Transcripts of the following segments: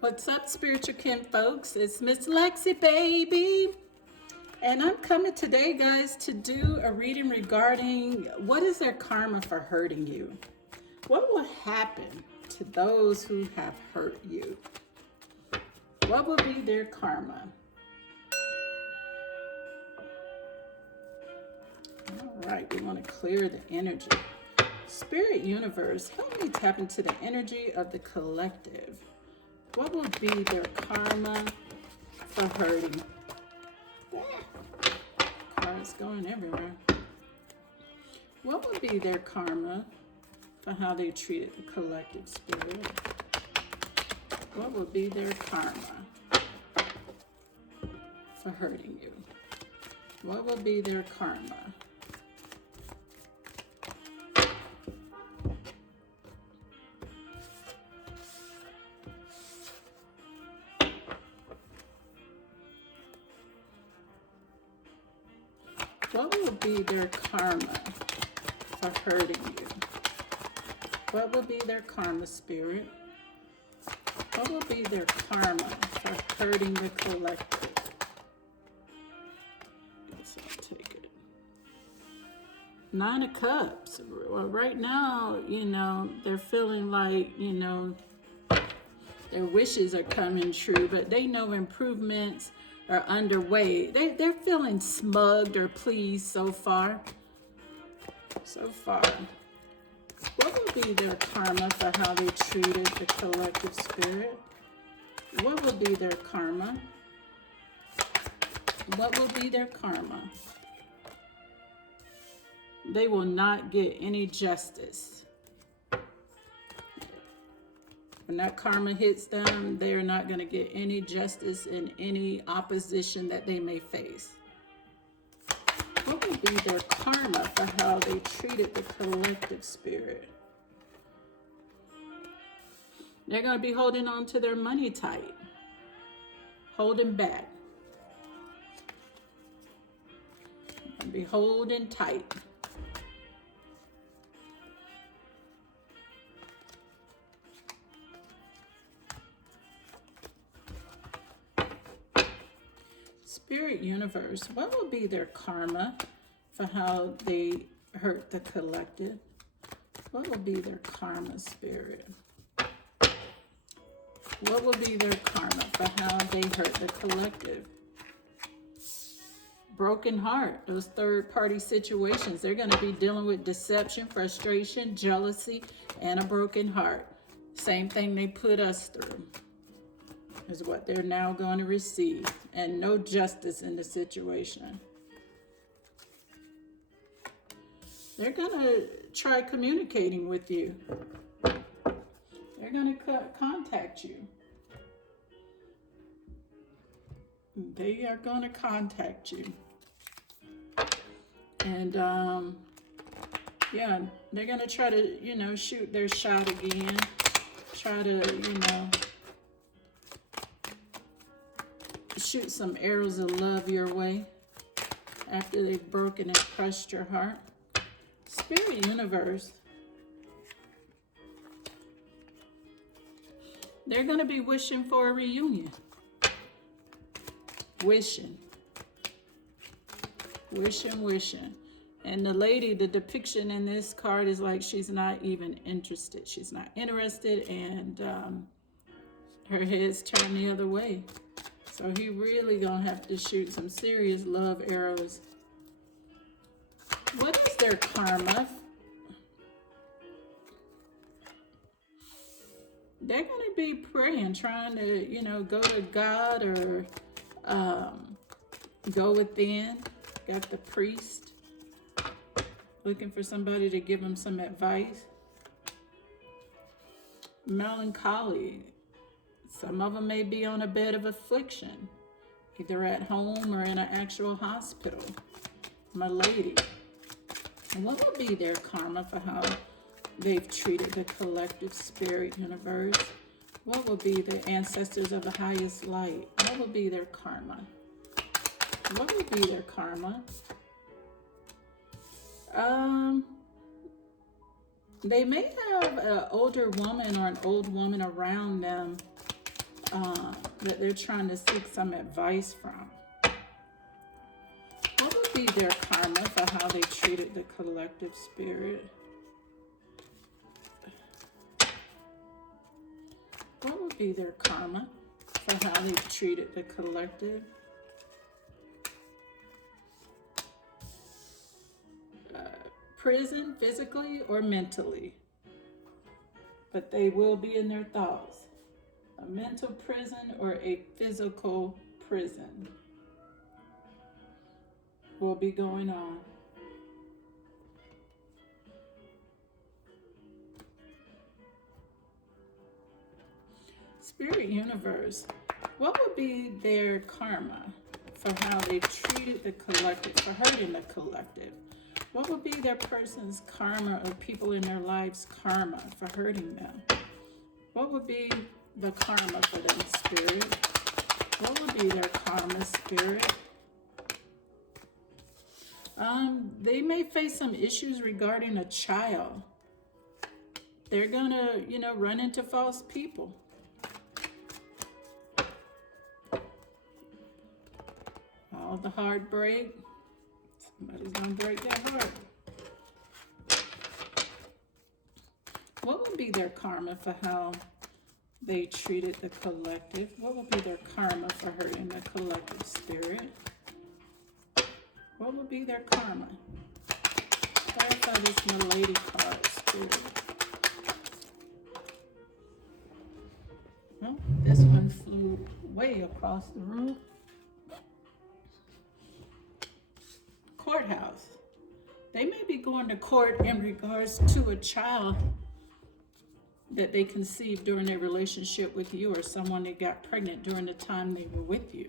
What's up, spiritual kin folks? It's Miss Lexi, baby. And I'm coming today, guys, to do a reading regarding what is their karma for hurting you? What will happen to those who have hurt you? What will be their karma? All right, we want to clear the energy. Spirit universe, help me tap into the energy of the collective. What will be their karma for hurting? Cards going everywhere. What will be their karma for how they treated the collective spirit? What will be their karma for hurting you? What will be their karma? What will be their karma for hurting you? What will be their karma, spirit? What will be their karma for hurting the collective? Guess I'll take it. Nine of Cups. Well, right now, they're feeling like, their wishes are coming true, but they know improvements are underway. They're feeling smugged or pleased so far. What will be their karma for how they treated the collective spirit? What will be their karma? What will be their karma? They will not get any justice. When that karma hits them, they are not going to get any justice in any opposition that they may face. What will be their karma for how they treated the collective spirit? They're going to be holding on to their money tight, holding back. They're going to be holding tight. Spirit universe, what will be their karma for how they hurt the collective? What will be their karma, spirit? What will be their karma for how they hurt the collective? Broken heart, those third-party situations. They're going to be dealing with deception, frustration, jealousy, and a broken heart. Same thing they put us through is what they're now going to receive, and no justice in the situation. They're going to try communicating with you. They're going to contact you. They are going to contact you. And, yeah, they're going to try to, shoot their shot again. Try to, shoot some arrows of love your way after they've broken and crushed your heart. Spirit universe, they're going to be wishing for a reunion. Wishing. And the lady, the depiction in this card is like she's not even interested. She's not interested, and her head's turned the other way. So he really gonna have to shoot some serious love arrows. What is their karma? They're gonna be praying, trying to, go to God or go within. Got the priest looking for somebody to give them some advice. Melancholy. Some of them may be on a bed of affliction, either at home or in an actual hospital. My lady. And what will be their karma for how they've treated the collective spirit universe? What will be the ancestors of the highest light? What will be their karma? What will be their karma? They may have an older woman or an old woman around them that they're trying to seek some advice from. What would be their karma for how they treated the collective spirit? What would be their karma for how they treated the collective? Prison, physically or mentally. But they will be in their thoughts. A mental prison or a physical prison will be going on. Spirit universe, what would be their karma for how they treated the collective, for hurting the collective? What would be their person's karma or people in their lives' karma for hurting them? What would be the karma for them, spirit? What would be their karma, spirit? They may face some issues regarding a child. They're gonna, run into false people. All the heartbreak. Somebody's gonna break their heart. What would be their karma for how they treated the collective? What would be their karma for hurting the collective, spirit? What would be their karma? Clarify this milady card, spirit. Well, this one flew way across the room. Courthouse. They may be going to court in regards to a child that they conceived during their relationship with you, or someone that got pregnant during the time they were with you.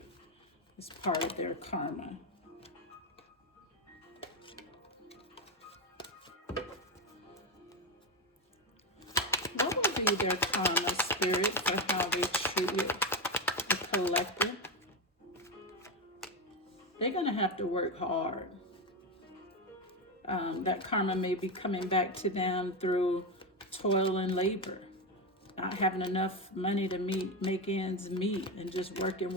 It's part of their karma. What would be their karma, spirit, for how they treated the collective? They're going to have to work hard. That karma may be coming back to them through toil and labor, not having enough money to make ends meet, and just working.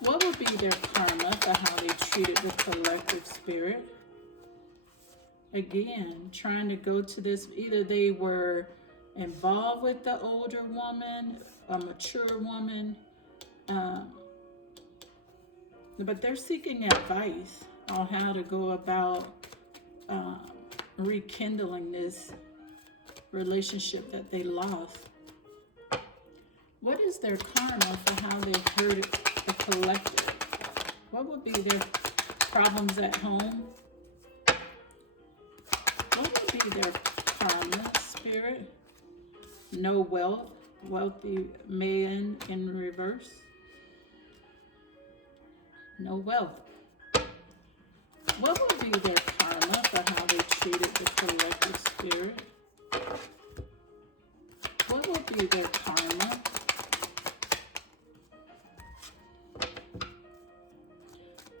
What would be their karma for how they treated the collective, spirit? Again, trying to go to this, either they were involved with the older woman, a mature woman, but they're seeking advice on how to go about rekindling this relationship that they lost. What is their karma for how they hurt the collective? What would be their problems at home? What would be their karma, spirit? No wealth, wealthy man in reverse. No wealth. What would be their karma for how they treated the collective, spirit? What would be their karma?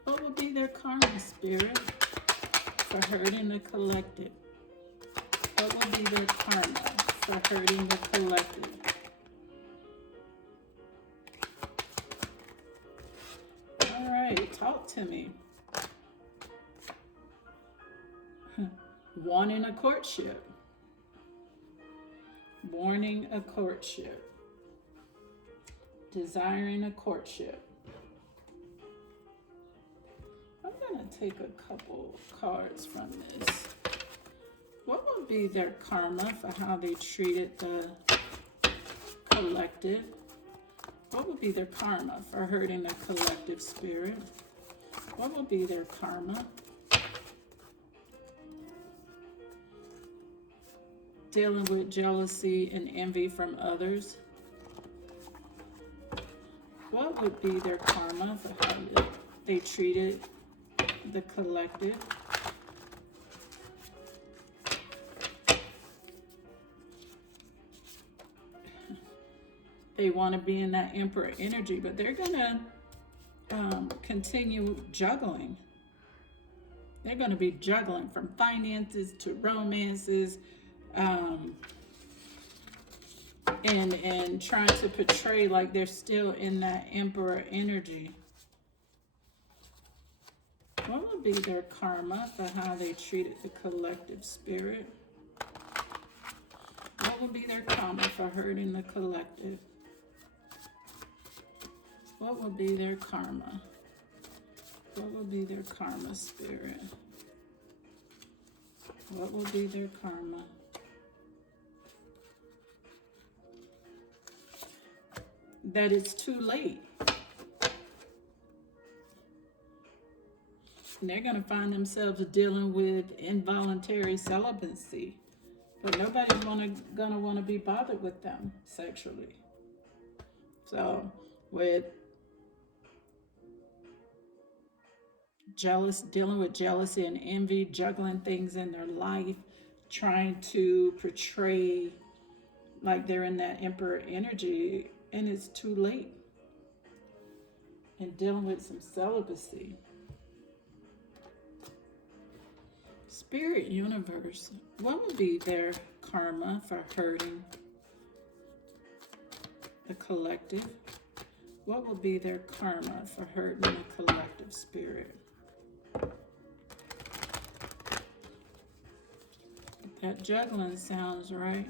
What would be their karma, spirit, for hurting the collective? What would be their karma for hurting the collective? All right, talk to me. Wanting a courtship. Wanting a courtship. Desiring a courtship. I'm going to take a couple cards from this. What would be their karma for how they treated the collective? What would be their karma for hurting the collective, spirit? What would be their karma? Dealing with jealousy and envy from others. What would be their karma for how they treated the collective? They want to be in that emperor energy, but they're going to continue juggling. They're going to be juggling from finances to romances, and trying to portray like they're still in that emperor energy. What would be their karma for how they treated the collective spirit? What would be their karma for hurting the collective? What would be their karma? What would be their karma, spirit? What would be their karma? That it's too late. And they're going to find themselves dealing with involuntary celibacy. But nobody's going to want to be bothered with them sexually. So, with dealing with jealousy and envy, juggling things in their life, trying to portray like they're in that emperor energy, and it's too late. And dealing with some celibacy. Spirit universe, what would be their karma for hurting the collective? What would be their karma for hurting the collective spirit? That juggling sounds right.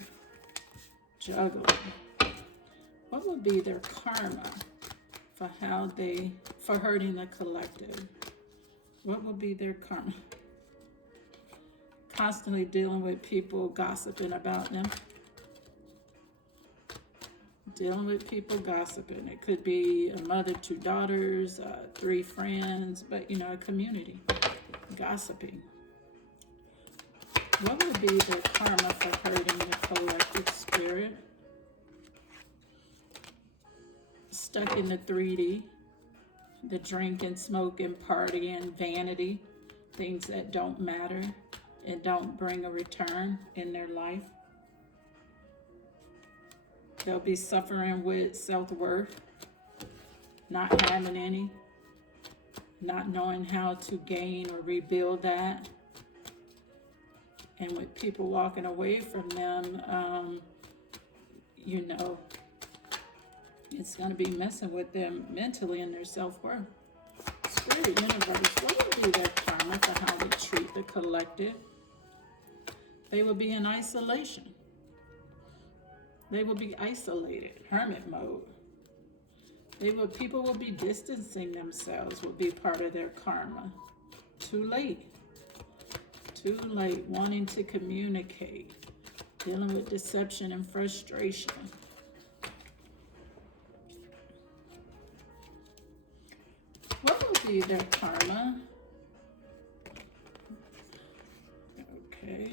Juggling. What would be their karma for for hurting the collective? What would be their karma? Constantly dealing with people gossiping about them. Dealing with people gossiping. It could be a mother, 2 daughters, 3 friends, but a community. Gossiping. What would be the karma for hurting the collective spirit? Stuck in the 3D. The drinking, smoking, partying, vanity. Things that don't matter and don't bring a return in their life. They'll be suffering with self-worth, not having any, not knowing how to gain or rebuild that. And with people walking away from them, it's going to be messing with them mentally and their self-worth. Spirit universe, what would be their karma for how they treat the collective? They will be in isolation. They will be isolated, hermit mode. People will be distancing themselves, will be part of their karma. Too late, wanting to communicate, dealing with deception and frustration. What will be their karma? Okay.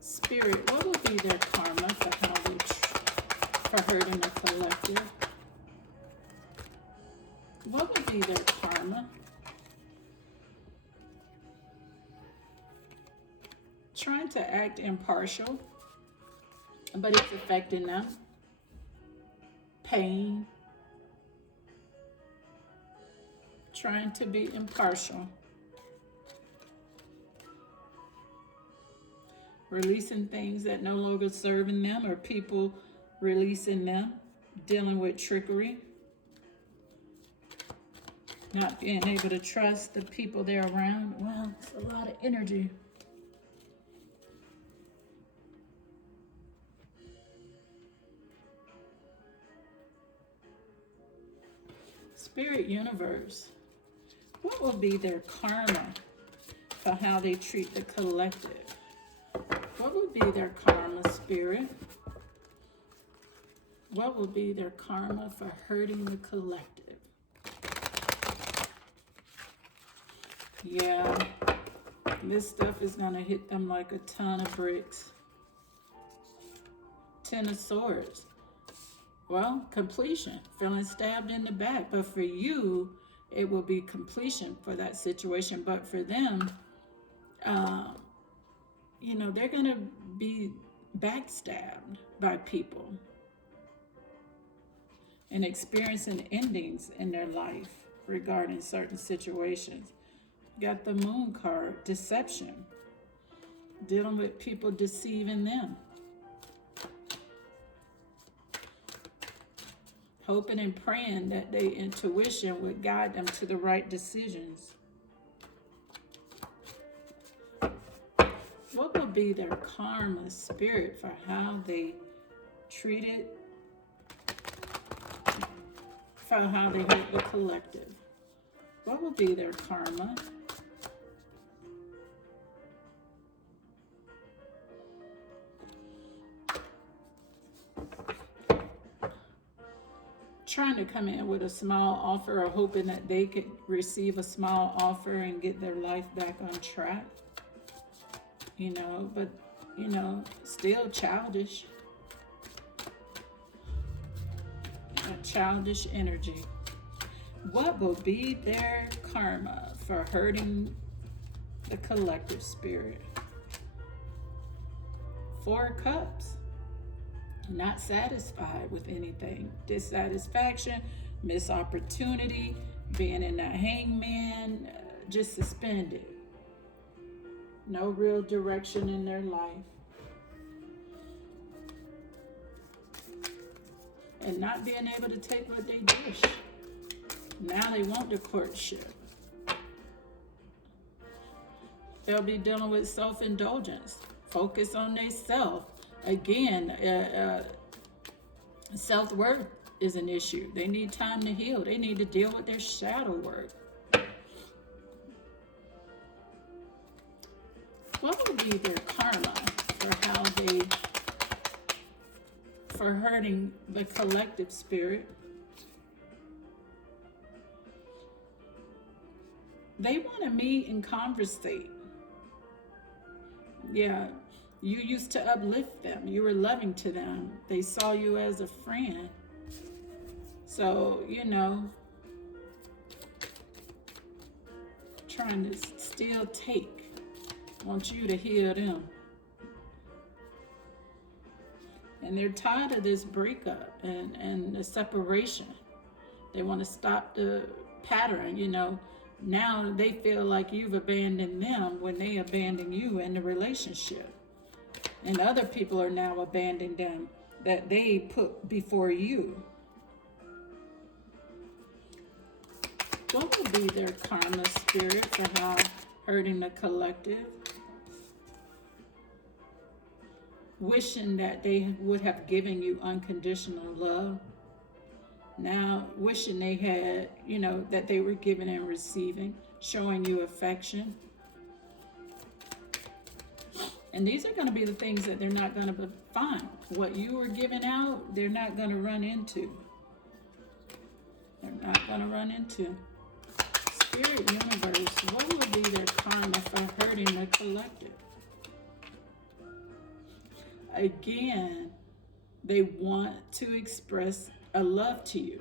Spirit, what will be their karma for how for hurting the collective? What would be their karma? Trying to act impartial, but it's affecting them. Pain. Trying to be impartial. Releasing things that no longer serving them, or people releasing them, dealing with trickery, not being able to trust the people they're around. Wow, it's a lot of energy. Spirit universe, what will be their karma for how they treat the collective? What would be their karma, spirit? What will be their karma for hurting the collective? Yeah, this stuff is going to hit them like a ton of bricks. 10 of Swords. Well, completion, feeling stabbed in the back. But for you, it will be completion for that situation. But for them, they're going to be backstabbed by people and experiencing endings in their life regarding certain situations. Got the Moon card, deception. Dealing with people deceiving them. Hoping and praying that their intuition would guide them to the right decisions. What will be their karma spirit for how they treated, for how they hurt the collective? What will be their karma? Trying to come in with a small offer or hoping that they could receive a small offer and get their life back on track. But, still childish. A childish energy. What will be their karma for hurting the collective spirit? 4 of Cups. Not satisfied with anything. Dissatisfaction, missed opportunity, being in that hangman, just suspended. No real direction in their life. And not being able to take what they dish. Now they want the courtship. They'll be dealing with self-indulgence. Focus on their self. Again, self-worth is an issue. They need time to heal. They need to deal with their shadow work. What will be their karma for hurting the collective spirit? They want to meet and conversate. Yeah. You used to uplift them. You were loving to them. They saw you as a friend. So, trying to still take. Want you to heal them. And they're tired of this breakup and the separation. They want to stop the pattern, Now they feel like you've abandoned them when they abandon you in the relationship. And other people are now abandoning them that they put before you. What will be their karma spirit for how hurting the collective? Wishing that they would have given you unconditional love. Now wishing they had, that they were giving and receiving, showing you affection. And these are going to be the things that they're not going to find. What you were giving out, they're not going to run into. They're not going to run into. Spirit universe, what will be their karma for hurting the collective? Again, they want to express a love to you.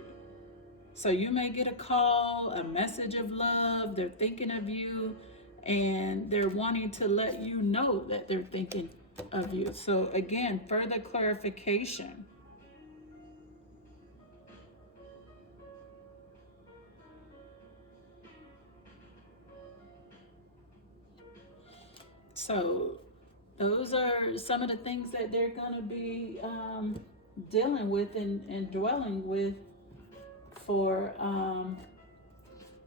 So you may get a call, a message of love, they're thinking of you, and they're wanting to let you know that they're thinking of you. So again, further clarification. So those are some of the things that they're going to be dealing with and dwelling with for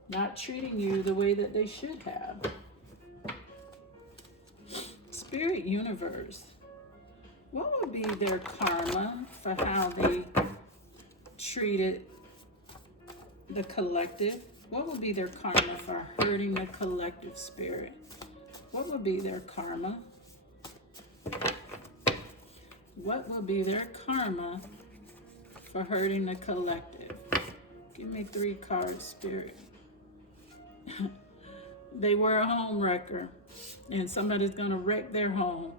not treating you the way that they should have. Spirit universe, what would be their karma for how they treated the collective? What would be their karma for hurting the collective spirit? What would be their karma? What will be their karma for hurting the collective? Give me 3 cards, Spirit. They were a home wrecker, and somebody's going to wreck their home.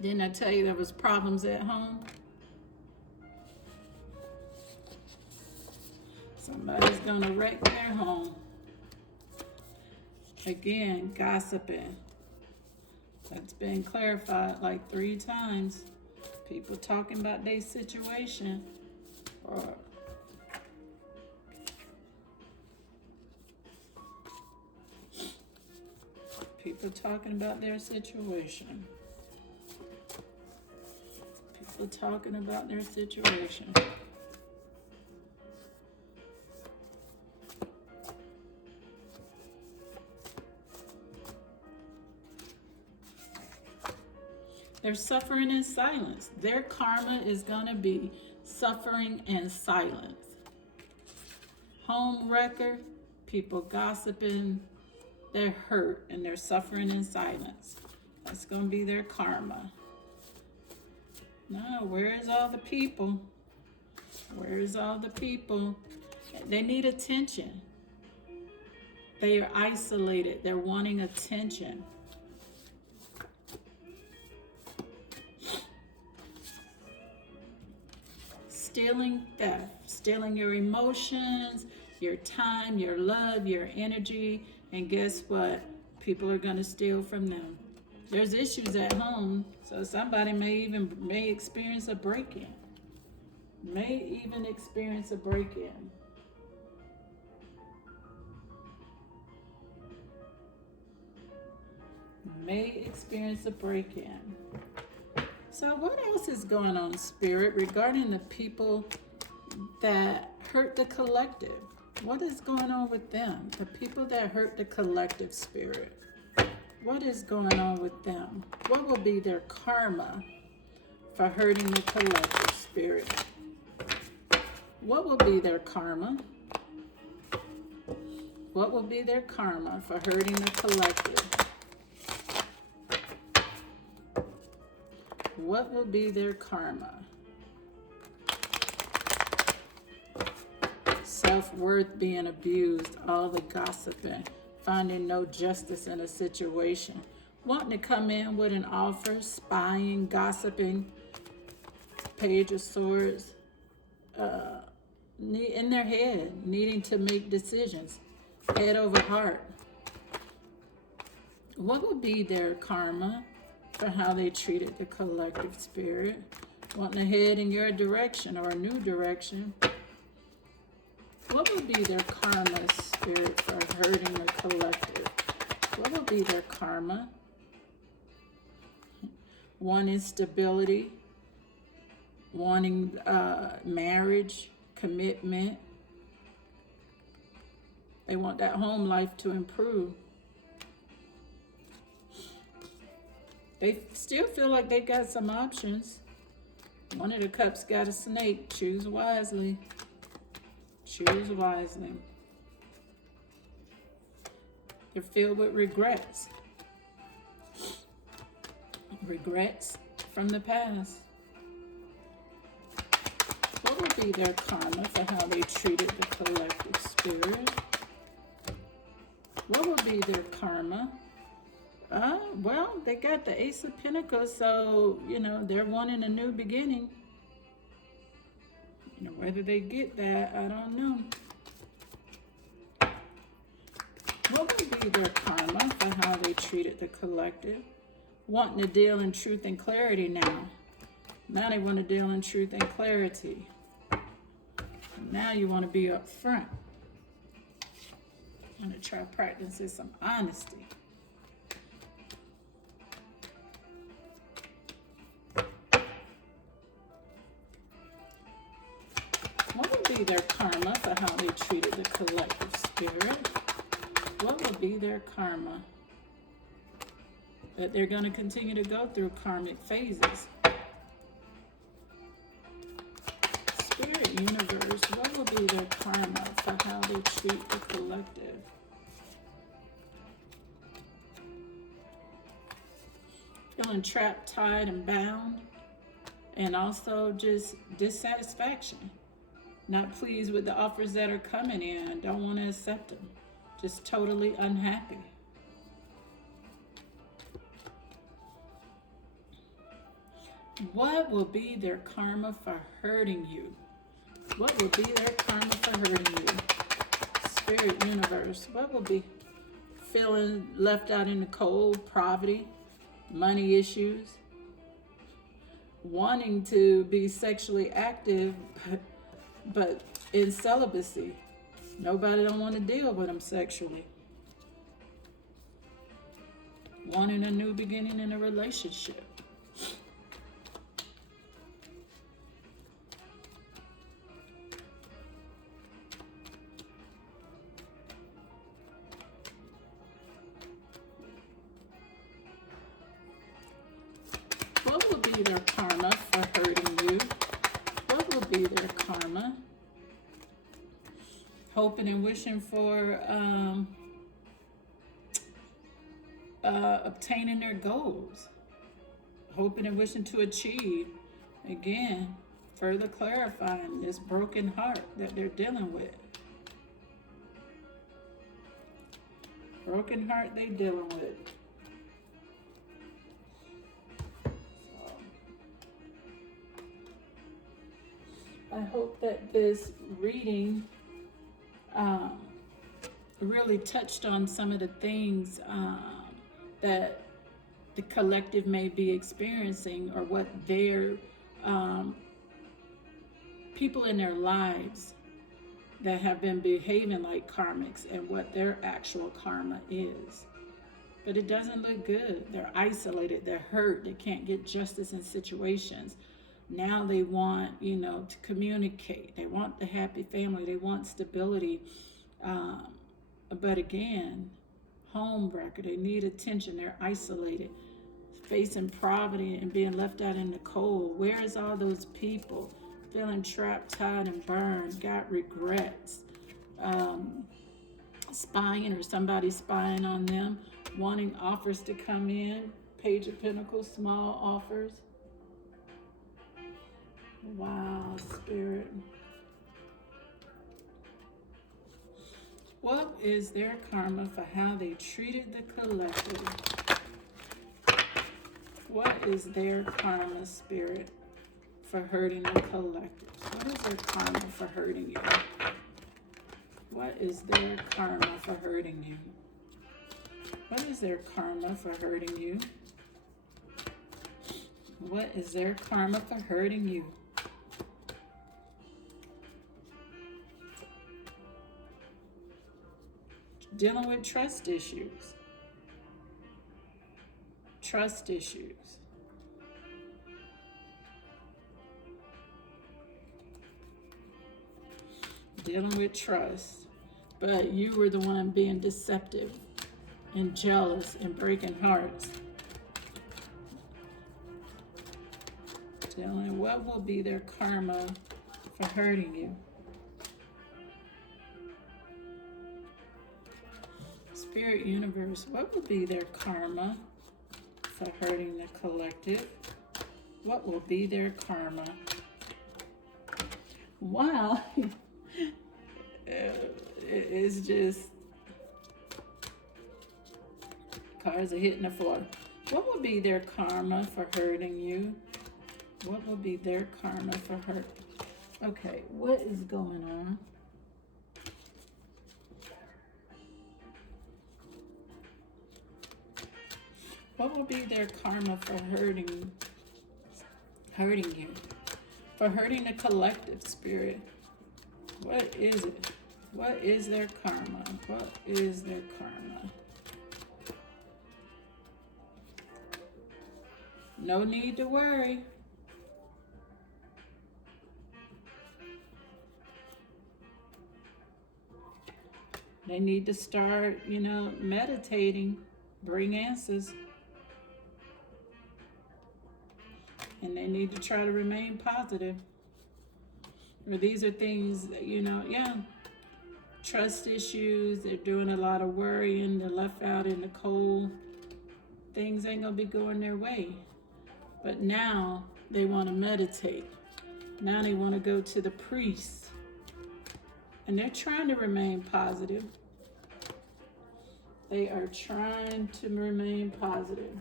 Didn't I tell you there was problems at home? Somebody's going to wreck their home. Again, gossiping. That's been clarified like 3 times. People talking about their situation. Or People talking about their situation. People talking about their situation. They're suffering in silence. Their karma is going to be suffering and silence. Home wrecker, people gossiping, they're hurt and they're suffering in silence. That's going to be their karma. No, where is all the people? Where is all the people? They need attention. They are isolated. They're wanting attention. Stealing, theft, stealing your emotions, your time, your love, your energy, and guess what? People are going to steal from them. There's issues at home, so somebody may experience a break-in. May even experience a break-in. May experience a break-in. So what else is going on, Spirit, regarding the people that hurt the collective? What is going on with them? The people that hurt the collective, Spirit. What is going on with them? What will be their karma for hurting the collective, Spirit? What will be their karma? What will be their karma for hurting the collective? What will be their karma? Self-worth being abused, all the gossiping, finding no justice in a situation, wanting to come in with an offer, spying, gossiping, Page of Swords, in their head, needing to make decisions, head over heart. What will be their karma for how they treated the collective, Spirit? Wanting to head in your direction or a new direction. What will be their karma, Spirit, for hurting the collective? What will be their karma? Wanting stability, wanting marriage, commitment. They want that home life to improve. They still feel like they got some options. One of the cups got a snake. Choose wisely. Choose wisely. They're filled with regrets. Regrets from the past. What will be their karma for how they treated the collective, Spirit? What will be their karma? Well, they got the Ace of Pentacles, so, they're wanting a new beginning. Whether they get that, I don't know. What will be their karma for how they treated the collective? Wanting to deal in truth and clarity now. Now they want to deal in truth and clarity. Now you want to be up front. I'm going to try practicing some honesty. What will be their karma for how they treated the collective, Spirit? What will be their karma? That they're going to continue to go through karmic phases. Spirit universe, what will be their karma for how they treat the collective? Feeling trapped, tied, and bound. And also just dissatisfaction. Not pleased with the offers that are coming in. Don't want to accept them. Just totally unhappy. What will be their karma for hurting you? What will be their karma for hurting you? Spirit universe, what will be feeling left out in the cold, poverty, money issues, wanting to be sexually active, but in celibacy. Nobody don't want to deal with them sexually. wanting a new beginning in a relationship. What will be their karma for hurting you? What will be their karma? Hoping and wishing for obtaining their goals. Hoping and wishing to achieve. Again, further clarifying this broken heart that they're dealing with. Broken heart they dealing with. I hope that this reading really touched on some of the things that the collective may be experiencing, or what their people in their lives that have been behaving like karmics, and what their actual karma is. But it doesn't look good. They're isolated, they're hurt, they can't get justice in situations. Now they want, to communicate. They want the happy family. They want stability. But again, home wrecker. They need attention. They're isolated, facing poverty and being left out in the cold. Where is all those people? Feeling trapped, tied, and burned. Got regrets. Spying, or somebody spying on them. Wanting offers to come in. Page of Pentacles, small offers. Wow, Spirit. What is their karma for how they treated the collective? What is their karma, Spirit, for hurting the collective? What is their karma for hurting you? What is their karma for hurting you? What is their karma for hurting you? What is their karma for hurting you? Dealing with trust issues. Trust issues. Dealing with trust. But you were the one being deceptive and jealous and breaking hearts. What will be their karma for hurting you? Spirit universe, what will be their karma for hurting the collective? What will be their karma? Wow. It's just, cards are hitting the floor. What will be their karma for hurting you? What will be their karma for hurt? Okay, what is going on? What will be their karma for hurting you? For hurting the collective, Spirit. What is it? What is their karma? What is their karma? No need to worry. They need to start, meditating, bring answers. And they need to try to remain positive. Or these are things, trust issues. They're doing a lot of worrying. They're left out in the cold. Things ain't going to be going their way. But now they want to meditate. Now they want to go to the priest. And they're trying to remain positive. They are trying to remain positive.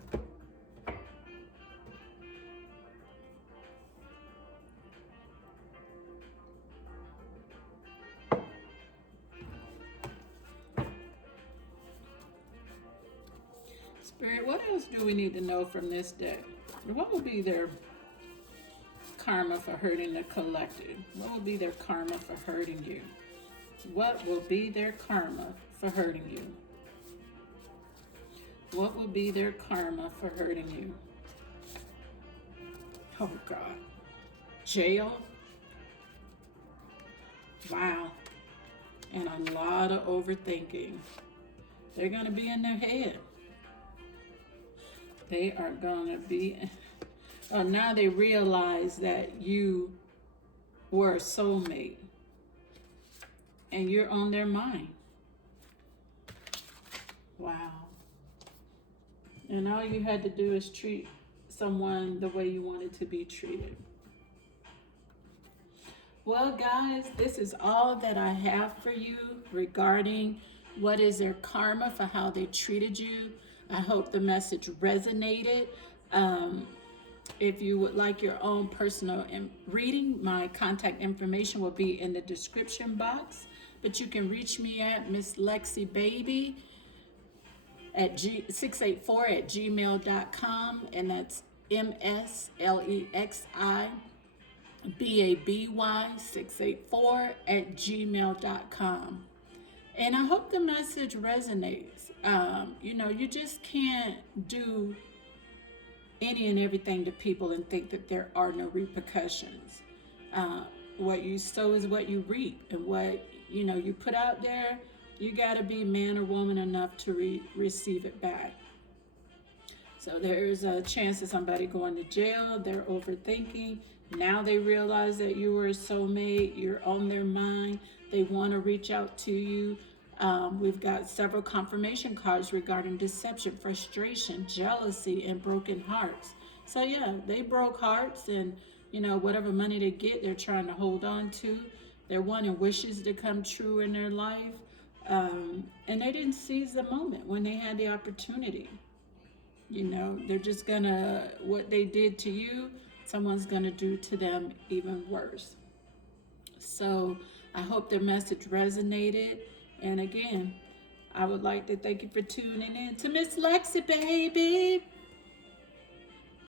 Spirit, what else do we need to know from this deck? What will be their karma for hurting the collective? What will be their karma for hurting you? What will be their karma for hurting you? What will be their karma for hurting you? Oh God. Jail? Wow. And a lot of overthinking. They're going to be in their head. They are going to be. Well, now they realize that you were a soulmate and you're on their mind. Wow. And all you had to do is treat someone the way you wanted to be treated. Well, guys, this is all that I have for you regarding what is their karma for how they treated you. I hope the message resonated. If you would like your own personal reading, my contact information will be in the description box. But you can reach me at Miss Lexi Baby at 684@gmail.com, and that's MSLEXIBABY684@gmail.com. And I hope the message resonates. You just can't do any and everything to people and think that there are no repercussions. What you sow is what you reap, and what you put out there, you got to be man or woman enough to receive it back. So there's a chance of somebody going to jail. They're overthinking. Now they realize that you were a soulmate. You're on their mind. They want to reach out to you. We've got several confirmation cards regarding deception, frustration, jealousy, and broken hearts. So yeah, they broke hearts, and whatever money they get, they're trying to hold on to. They're wanting wishes to come true in their life. And they didn't seize the moment when they had the opportunity. They're just gonna, what they did to you, someone's gonna do to them even worse. So I hope the message resonated. And again, I would like to thank you for tuning in to Miss Lexi, baby.